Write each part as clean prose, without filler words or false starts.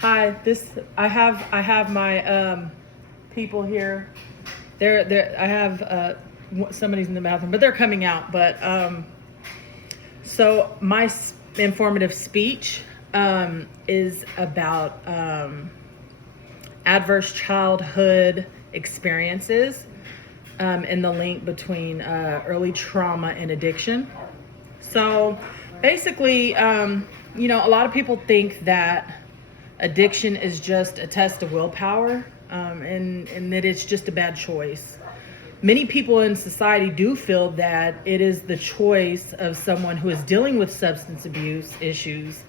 Hi, I have my people here. I have somebody's in the bathroom, but they're coming out. But so my informative speech is about adverse childhood experiences and the link between early trauma and addiction. So basically, a lot of people think that addiction is just a test of willpower, and that it's just a bad choice. Many people in society do feel that it is the choice of someone who is dealing with substance abuse issues,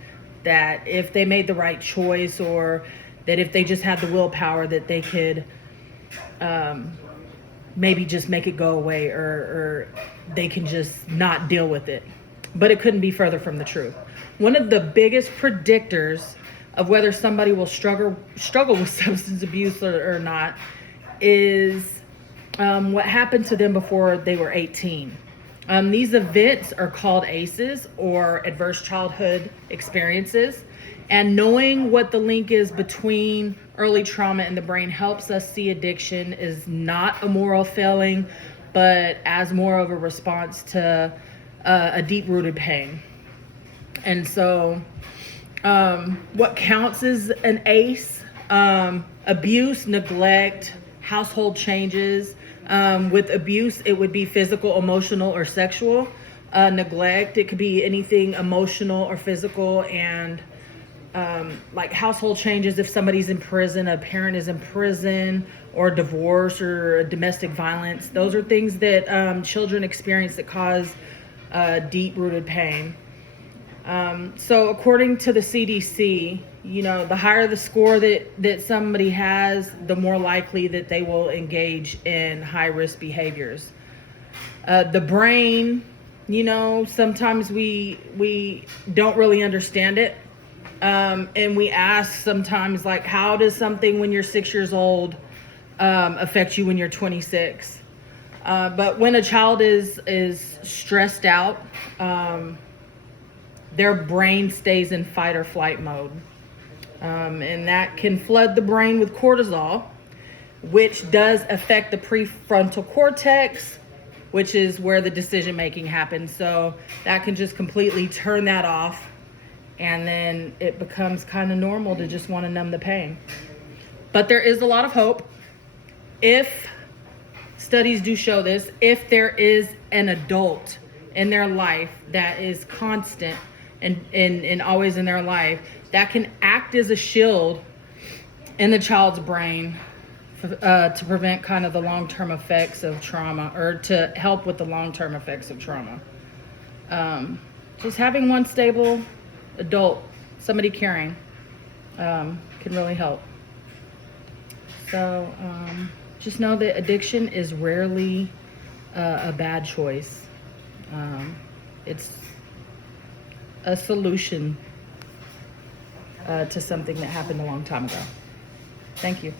that if they made the right choice, or that if they just had the willpower, that they could maybe just make it go away, or they can just not deal with it. But it couldn't be further from the truth. One of the biggest predictors of whether somebody will struggle with substance abuse or not is what happened to them before they were 18. These events are called ACEs, or adverse childhood experiences. And knowing what the link is between early trauma and the brain helps us see addiction is not a moral failing, but as more of a response to a deep-rooted pain. And so what counts as an ACE? Abuse, neglect, household changes. With abuse, it would be physical, emotional, or sexual. Neglect, it could be anything emotional or physical. And like household changes, if somebody's in prison, a parent is in prison, or divorce, or domestic violence. Those are things that children experience that cause deep-rooted pain. So according to the CDC, the higher the score that somebody has, the more likely that they will engage in high-risk behaviors. The brain, sometimes we don't really understand it. And we ask sometimes, like, how does something when you're 6 years old affect you when you're 26? But when a child is stressed out, their brain stays in fight or flight mode. And that can flood the brain with cortisol, which does affect the prefrontal cortex, which is where the decision making happens. So that can just completely turn that off. And then it becomes kind of normal to just want to numb the pain. But there is a lot of hope. If studies do show this, if there is an adult in their life that is constant and always in their life, that can act as a shield in the child's brain to prevent kind of the long-term effects of trauma, or to help with the long-term effects of trauma. Just having one stable adult, somebody caring, can really help. So just know that addiction is rarely a bad choice. It's a solution to something that happened a long time ago. Thank you.